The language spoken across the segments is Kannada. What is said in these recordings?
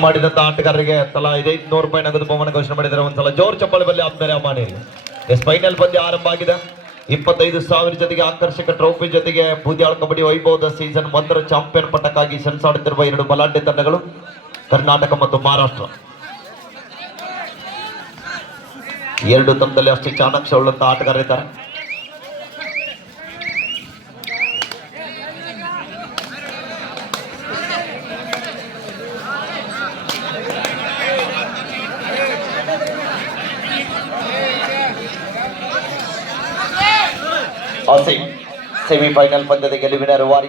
ಮಾಡಿದಂತ ಆಟಗಾರರಿಗೆ ತಲಾ 500 ರೂಪಾಯಿ ನಗದು ಬಹುಮಾನ ಘೋಷಣೆ ಮಾಡಿದ್ದಾರೆ. ಒಂದ್ಸಲ ಜೋರ್ ಚಪ್ಪಳಿ ಬಲ್ಲಿ ಆದ್ಮೇಲೆ ಅಮಾನಿಯಲ್ಲಿ ಫೈನಲ್ ಪಂದ್ಯ ಆರಂಭ ಆಗಿದೆ. 25,000 ಜೊತೆಗೆ ಆಕರ್ಷಕ ಟ್ರೋಫಿ ಜೊತೆಗೆ ಬೂದ್ಯಾಳ ಕಬಡ್ಡಿ ವೈಭವದ ಸೀಸನ್ 1 ಚಾಂಪಿಯನ್ ಪಟ್ಟಕ್ಕಾಗಿ ಸೆಣಸಾಡುತ್ತಿರುವ 2 ಬಲಾಢ್ಯ ತಂಡಗಳು ಕರ್ನಾಟಕ ಮತ್ತು ಮಹಾರಾಷ್ಟ್ರ. 2 ತಂಡದಲ್ಲಿ ಅಷ್ಟೇ ಚಾಣಾಕ್ಷ ಉಳ್ಳಂತ ಆಟಗಾರರಿದ್ದಾರೆ. ಸೆಮಿಫೈನಲ್ ಪಂದ್ಯದ ಗೆಲುವಿನ ರೂವಾರಿ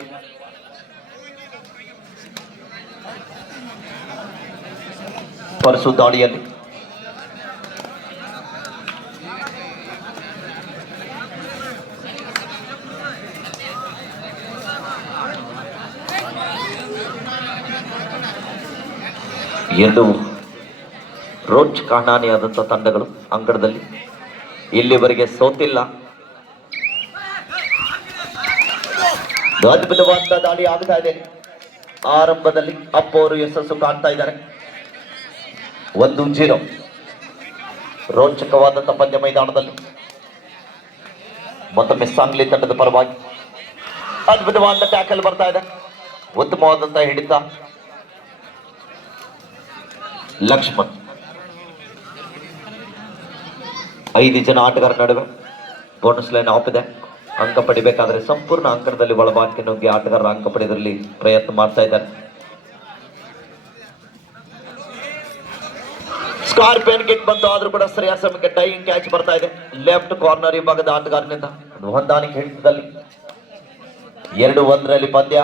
ಪರಸು ದಾಳಿಯಲ್ಲಿ ಎರಡು ರೋಚ್ ಕಾಣಾನಿಯಾದಂಥ ತಂಡಗಳು ಅಂಕಣದಲ್ಲಿ ಇಲ್ಲಿವರೆಗೆ ಸೋತಿಲ್ಲ. ಅದ್ಭುತವಾದ ದಾಳಿ ಆಗ್ತಾ ಇದೆ. ಆರಂಭದಲ್ಲಿ ಅಪ್ಪು ಅವರು ಯಶಸ್ಸು ಕಾಣ್ತಾ ಇದ್ದಾರೆ. 1-0 ರೋಚಕವಾದಂಥ ಪಂದ್ಯ ಮೈದಾನದಲ್ಲಿ ಮತ್ತೊಮ್ಮೆ ಸಾಂಗ್ಲಿ ತಂಡದ ಪರವಾಗಿ ಅದ್ಭುತವಾದ ಟ್ಯಾಕಲ್ ಬರ್ತಾ ಇದೆ. ಉತ್ತಮವಾದಂಥ ಹಿಡಿತ ಲಕ್ಷ್ಮಣ್. 5 ಜನ ಆಟಗಾರರ ನಡುವೆ ಬೋನಸ್ ಲೈನ್ ಆಫ್ ಇದೆ. ಅಂಕ ಪಡಿಬೇಕಾದ್ರೆ ಸಂಪೂರ್ಣ ಅಂಕಣದಲ್ಲಿ ಒಳಬಾಕಿ ನುಗ್ಗಿ ಆಟಗಾರರ ಅಂಕ ಪಡೆದರಲ್ಲಿ ಪ್ರಯತ್ನ ಮಾಡ್ತಾ ಇದ್ದಾರೆ. ಸ್ಕಾರ್ಪಿಯನ್ ಕಿಕ್ ಬಂತು, ಆದ್ರೂ ಕೂಡ ಸರಿಯಾದ ಸಮಯಕ್ಕೆ ಟೈಯಿಂಗ್ ಕ್ಯಾಚ್ ಬರ್ತಾ ಇದೆ ಲೆಫ್ಟ್ ಕಾರ್ನರ್ ವಿಭಾಗದ ಆಟಗಾರನಿಂದ. ಹೊಂದಾಣಿಕೆ ಹಿಡಿತದಲ್ಲಿ 2-1 ಪಂದ್ಯ.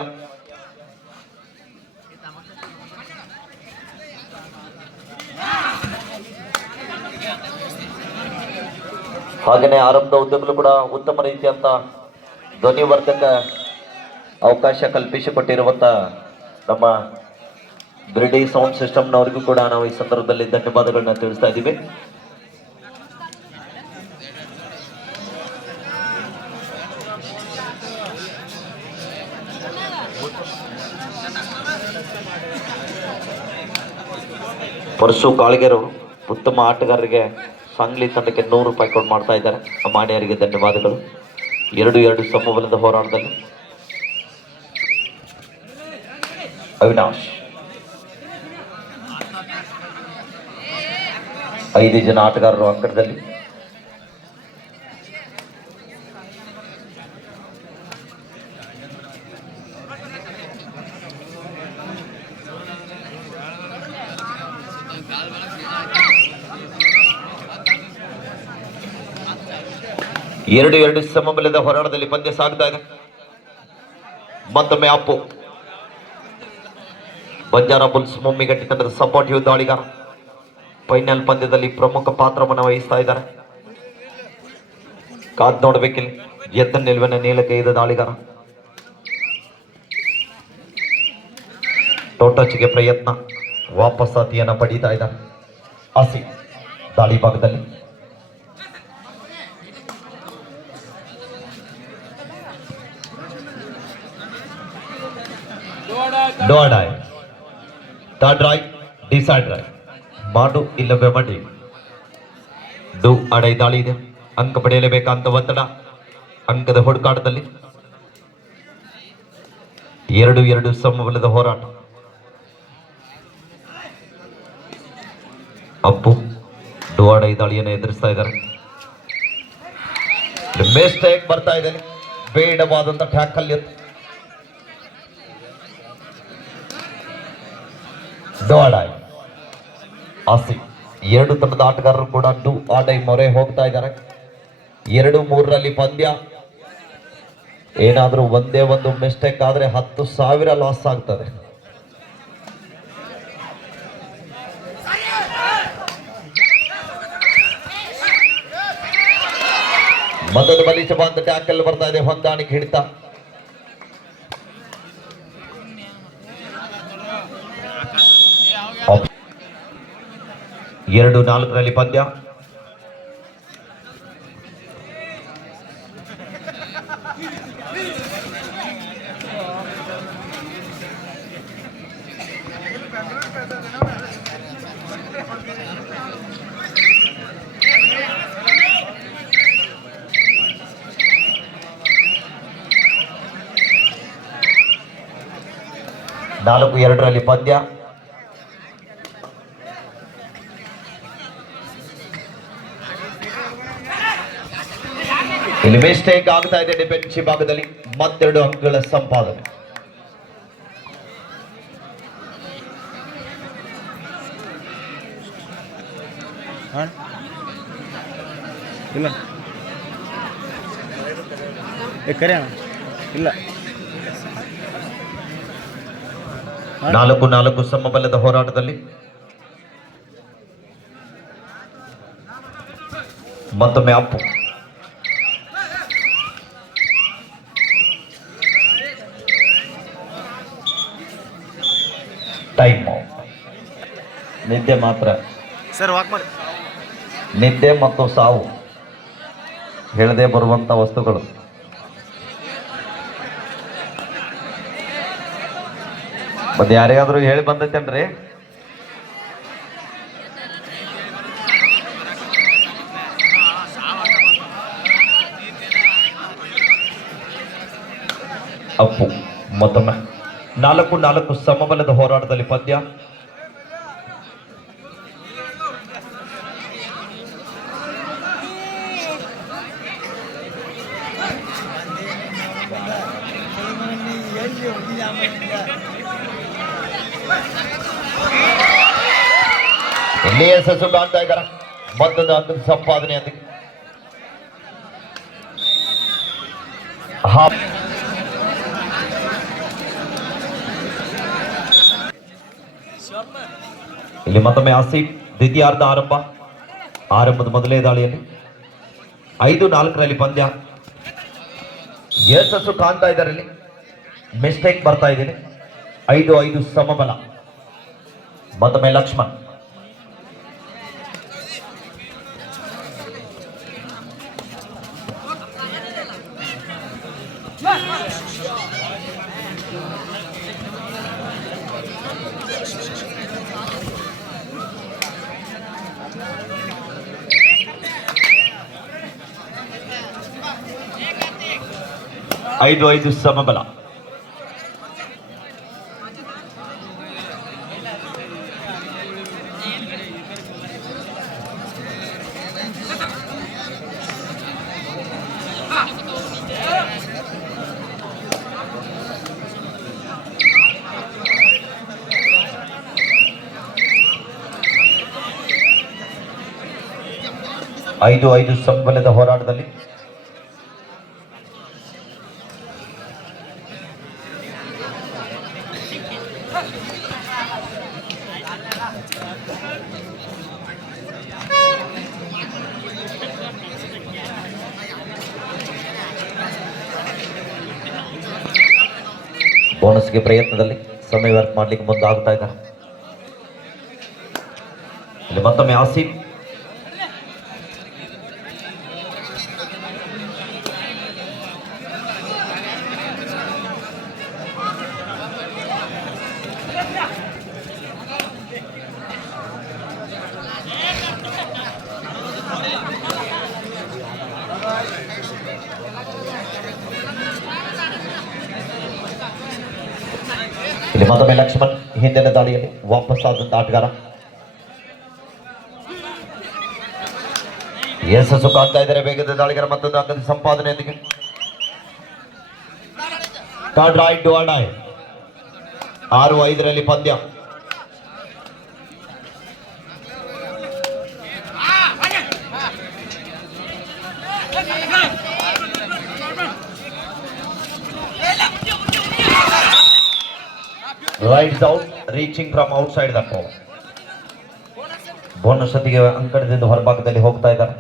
ಹಾಗೆಯೇ ಆರಂಭದ ಉದ್ಯಮಗಳು ಕೂಡ ಉತ್ತಮ ರೀತಿಯಂತ ಧ್ವನಿವರ್ಧಕ ಅವಕಾಶ ಕಲ್ಪಿಸಿಕೊಟ್ಟಿರುವಂತ ನಮ್ಮ ಬ್ರಿಡಿ ಸೌಂಡ್ ಸಿಸ್ಟಮ್ನವರಿಗೂ ಕೂಡ ನಾವು ಈ ಸಂದರ್ಭದಲ್ಲಿ ಧನ್ಯವಾದಗಳನ್ನ ತಿಳಿಸ್ತಾ ಇದ್ದೀವಿ. ಪರಸು ಕಾಳಿಗೆರು ಉತ್ತಮ ಆಟಗಾರರಿಗೆ ಸಾಂಗ್ಲಿ ತಂಡಕ್ಕೆ 100 ರೂಪಾಯಿ ಕೊಟ್ಟು ಮಾಡ್ತಾ ಇದ್ದಾರೆ. ಅಮಾನಿಯರಿಗೆ ಧನ್ಯವಾದಗಳು. 2-2 ಸಮಬಲದ ಹೋರಾಟದಲ್ಲಿ ಅವಿನಾಶ್ 5 ಜನ ಆಟಗಾರರು ಅಂಕಣದಲ್ಲಿ. ಎರಡು ಸಮಬಲದ ಹೋರಾಟದಲ್ಲಿ ಪಂದ್ಯ ಸಾಗ್ತಾ ಇದೆ. ಮತ್ತೊಮ್ಮೆ ಅಪ್ಪು ಬಂಜಾರ ಬುಲ್ಸ್ ಮುಮ್ಮಿಗಟ್ಟಿ ತಂಡದ ಸಪೋರ್ಟಿವ್ ದಾಳಿಗಾರ ಫೈನಲ್ ಪಂದ್ಯದಲ್ಲಿ ಪ್ರಮುಖ ಪಾತ್ರವನ್ನು ವಹಿಸ್ತಾ ಇದ್ದಾರೆ. ಕಾದ್ ನೋಡ್ಬೇಕಿಲ್ಲಿ ಎತ್ತ ನಿಲ್ವನ ನೀಲಕೈದ ದಾಳಿಗಾರ ಟೋಟಚ್ಗೆ ಪ್ರಯತ್ನ, ವಾಪಸ್ಸಾತಿಯನ್ನು ಪಡೀತಾ ಇದ್ದಾರೆ. ಆಸಿ ದಾಳಿ ಭಾಗದಲ್ಲಿ ಮಾಡು ಇಲ್ಲವೇ ಮಡಿ ಡು ಅಡೈ ದಾಳಿ ಇದೆ. ಅಂಕ ಪಡೆಯಲೇಬೇಕಂತ ಒತ್ತಡ, ಅಂಕದ ಹುಡುಕಾಟದಲ್ಲಿ 2-2 ಸಮಬಲದ ಹೋರಾಟ. ಅಪ್ಪು ಡು ಅಡೈ ದಾಳಿಯನ್ನು ಎದುರಿಸ್ತಾ ಇದ್ದಾರೆ. ಮಿಸ್ಟೇಕ್ ಬರ್ತಾ ಇದೆ, ಬೇಡವಾದಂತ ಟ್ಯಾಕಲ್ ಎತ್ತು. ಆಸಿ 2 ತಂಡದ ಆಟಗಾರರು ಕೂಡ ಡು ಆಡೈ ಮೊರೆ ಹೋಗ್ತಾ ಇದ್ದಾರೆ. 2-3 ಪಂದ್ಯ. ಏನಾದ್ರೂ ಒಂದೇ ಒಂದು ಮಿಸ್ಟೇಕ್ ಆದ್ರೆ 10,000 ಲಾಸ್ ಆಗ್ತದೆ. ಮತದ ಬಲಿಷ್ಠವಾದ ಟ್ಯಾಕಲ್ ಬರ್ತಾ ಇದೆ. ಹೊಂದಾಣಿಕೆ ಹಿಡಿತ 2-4 ಪಂದ್ಯ. Gracias. 4-2 ಪಂದ್ಯ. ಇಲ್ಲಿ ಮಿಸ್ಟೇಕ್ ಆಗ್ತಾ ಇದೆ ಡಿಫೆನ್ಸಿವ್ ಭಾಗದಲ್ಲಿ. ಮತ್ತೆರಡು ಅಂಕಗಳ ಸಂಪಾದನೆ. ಇಲ್ಲ ಇಲ್ಲ 4-4 ಸಮಬಲದ ಹೋರಾಟದಲ್ಲಿ ಮತ್ತೊಮ್ಮೆ ಅಪ್ಪು. ಟೈಮ್ ನಿದ್ದೆ ಮಾತ್ರ ಸರ್ ವಾಕ್ ಮಾಡಿ. ನಿದ್ದೆ ಮತ್ತು ಸಾವು ಹೇಳದೆ ಬರುವಂತ ವಸ್ತುಗಳು. ಮತ್ತೆ ಯಾರಿಗಾದ್ರೂ ಹೇಳಿ ಬಂದೈತೇನ್ರಿ? ಅಪ್ಪು ಮತ್ತೊಮ್ಮೆ 4-4 ಸಮಬಲದ ಹೋರಾಟದಲ್ಲಿ ಪಂದ್ಯ. ಇಲ್ಲಿ ಯಶಸ್ಸು ಕಾಣ್ತಾ ಇದ್ದಾರೆ. ಮತ್ತೊಂದು ಅಂಕದ ಸಂಪಾದನೆ ಅಂತ ಇಲ್ಲಿ ಮತ್ತೊಮ್ಮೆ ಆಸೀಫ್. ದ್ವಿತೀಯಾರ್ಧ ಆರಂಭದ ಮೊದಲೇ ದಾಳಿಯಲ್ಲಿ 5-4 ಪಂದ್ಯ. ಯಶಸ್ಸು ಕಾಣ್ತಾ ಇದ್ದಾರೆ. ಇಲ್ಲಿ ಮಿಸ್ಟೇಕ್ ಬರ್ತಾ ಇದ್ದೀನಿ. 5-5 ಸಮಬಲ. ಮತ್ತೊಮ್ಮೆ ಲಕ್ಷ್ಮಣ್. ಐದು ಸಮಬಲ. ಐದು ಸಮಬಲದ ಹೋರಾಟದಲ್ಲಿ ಬೋನಸ್ಗೆ ಪ್ರಯತ್ನದಲ್ಲಿ ಸಮಯ ವ್ಯರ್ಥ ಮಾಡ್ಲಿಕ್ಕೆ ಮುಂದಾಗ್ತಾ ಇದ್ದಾರೆ. ಇಲ್ಲಿ ಮತ್ತೊಮ್ಮೆ ಆಸೀಫ್. ಇಲ್ಲಿ ಮತ್ತೊಮ್ಮೆ ಲಕ್ಷ್ಮಣ್. ಹಿಂದಿನ ದಾಳಿಯಲ್ಲಿ ವಾಪಸ್ ಆದಂತ ಆಟಗಾರ. ಯಶಸ್ಸು ಕಾಣ್ತಾ ಇದ್ದಾರೆ ವೇಗದ ದಾಳಿಗಾರ. ಮತ್ತೊಂದು ಅಂಕದ ಸಂಪಾದನೆಯೊಂದಿಗೆ 6-5 ಪಂದ್ಯ. Rides out, reaching from outside the pole. Bonus ಜೊತೆಗೆ ಅಂಕಣದಿಂದ ಹೊರಭಾಗದಲ್ಲಿ ಹೋಗ್ತಾ ಇದ್ದಾರೆ.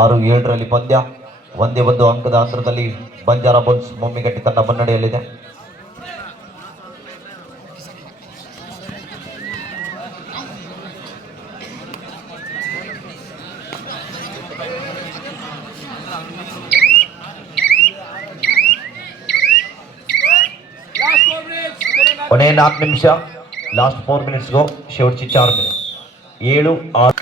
6-7 ಪಂದ್ಯ. ಒಂದೇ ಒಂದು ಅಂಕದ ಅಂತರದಲ್ಲಿ ಬಂಜಾರ ಬುಲ್ಸ್ ಮೊಮ್ಮಿಗಟ್ಟಿ ತನ್ನ ಮುನ್ನಡೆಯಲ್ಲಿದೆ. ಕೊನೆಯ 4 ನಿಮಿಷ. ಲಾಸ್ಟ್ 4 ಮಿನಿಟ್ಸ್ಗೋ शेवटची 4 minute. 7-6.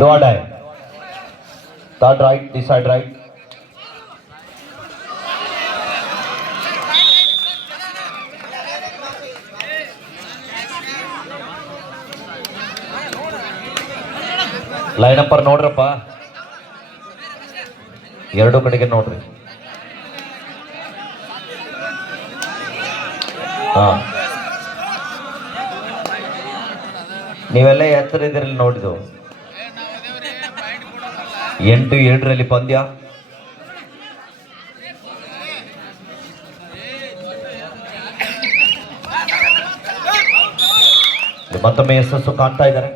Doadai. Third right, this side right. Line upper ನೋಡ್ರಪ್ಪ, ಎರಡು ಕಡೆಗೆ ನೋಡ್ರಿ. ಹಾ, ನೀವೆಲ್ಲ ಎತ್ತರ ಇದರಲ್ಲಿ ನೋಡಿದ್ದು. 8-7 ಪಂದ್ಯ. ಮತ್ತೊಮ್ಮೆ ಯಶಸ್ಸು ಕಾಣ್ತಾ ಇದ್ದಾರೆ.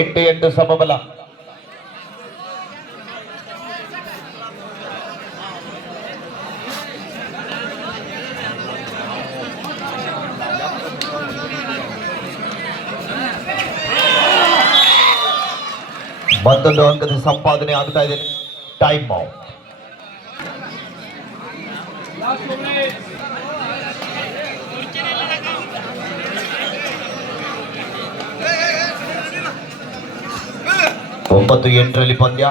8-8 ಸಮಬಲ. ಮತ್ತೊಂದು ಅಂಕದ ಸಂಪಾದನೆ ಆಗ್ತಾ ಇದೆ. Time out. ಒಂಬತ್ತು 8 ಪಂದ್ಯ.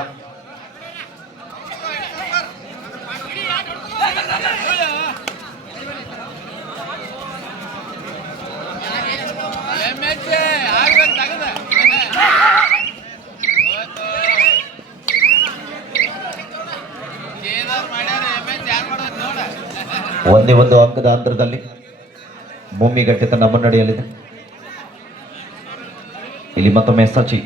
ಒಂದೇ ಒಂದು ಅಂಕದ ಅಂತರದಲ್ಲಿ ಭೂಮಿಗಟ್ಟೆ ತನ್ನ ಮುನ್ನಡೆಯಲ್ಲಿದೆ. ಇಲ್ಲಿ ಮತ್ತೊಮ್ಮೆ ಸಚಿ.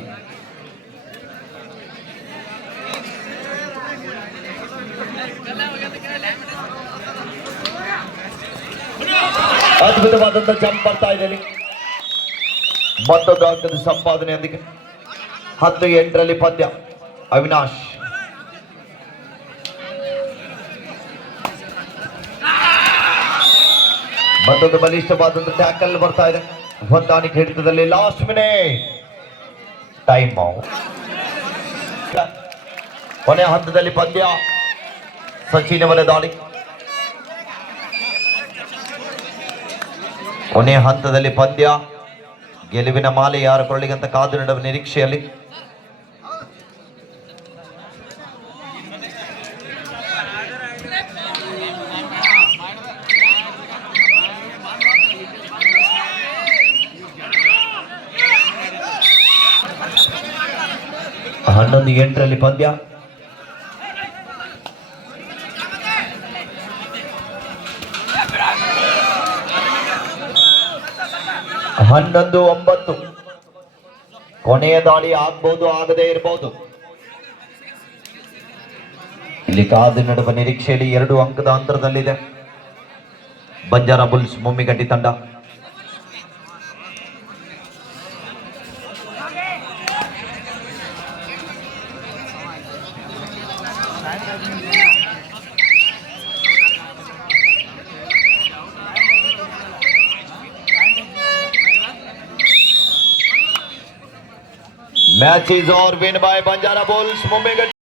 ಅದ್ಭುತವಾದಂತಹ ಜಂಪ್ ಬರ್ತಾ ಇದೆ. ಮತ್ತೊಂದು ಅಂಕದ ಸಂಪಾದನೆಯೊಂದಿಗೆ 10-8 ಪಂದ್ಯ. ಅವಿನಾಶ್ ಮತ್ತೊಂದು ಬಲಿಷ್ಠವಾದಂತಹ ಟ್ಯಾಕಲ್ ಬರ್ತಾ ಇದೆ. ಹೊಂದಾಣಿಕೆ ಹಿಡಿತದಲ್ಲಿ ಲಾಸ್ಟ್ ಮಿನಿಟ್. Time out. ಕೊನೆಯ ಹಂತದಲ್ಲಿ ಪಂದ್ಯ. ಸಚಿನ್ ಅವರ ದಾಳಿ. ಕೊನೆಯ ಹಂತದಲ್ಲಿ ಪಂದ್ಯ. ಗೆಲುವಿನ ಮಾಲೆ ಯಾರ ಕೊಳ್ಳಿಗಂತ ಕಾದು ನಡುವ ನಿರೀಕ್ಷೆಯಲ್ಲಿ. ಹನ್ನೊಂದು 8 ಪಂದ್ಯ. ಹನ್ನೊಂದು 9. ಕೊನೆಯ ದಾಳಿ ಆಗ್ಬಹುದು, ಆಗದೇ ಇರಬಹುದು. ಇಲ್ಲಿ ಕಾದು ನಡುವ ನಿರೀಕ್ಷೆಯಲ್ಲಿ 2 ಅಂಕದ ಅಂತರದಲ್ಲಿದೆ ಬಂಜಾರಾ ಬುಲ್ಸ್ ಮುಮ್ಮಿಗಟ್ಟಿ ತಂಡ. Match is over, win by Banjara Bulls, Mumbai.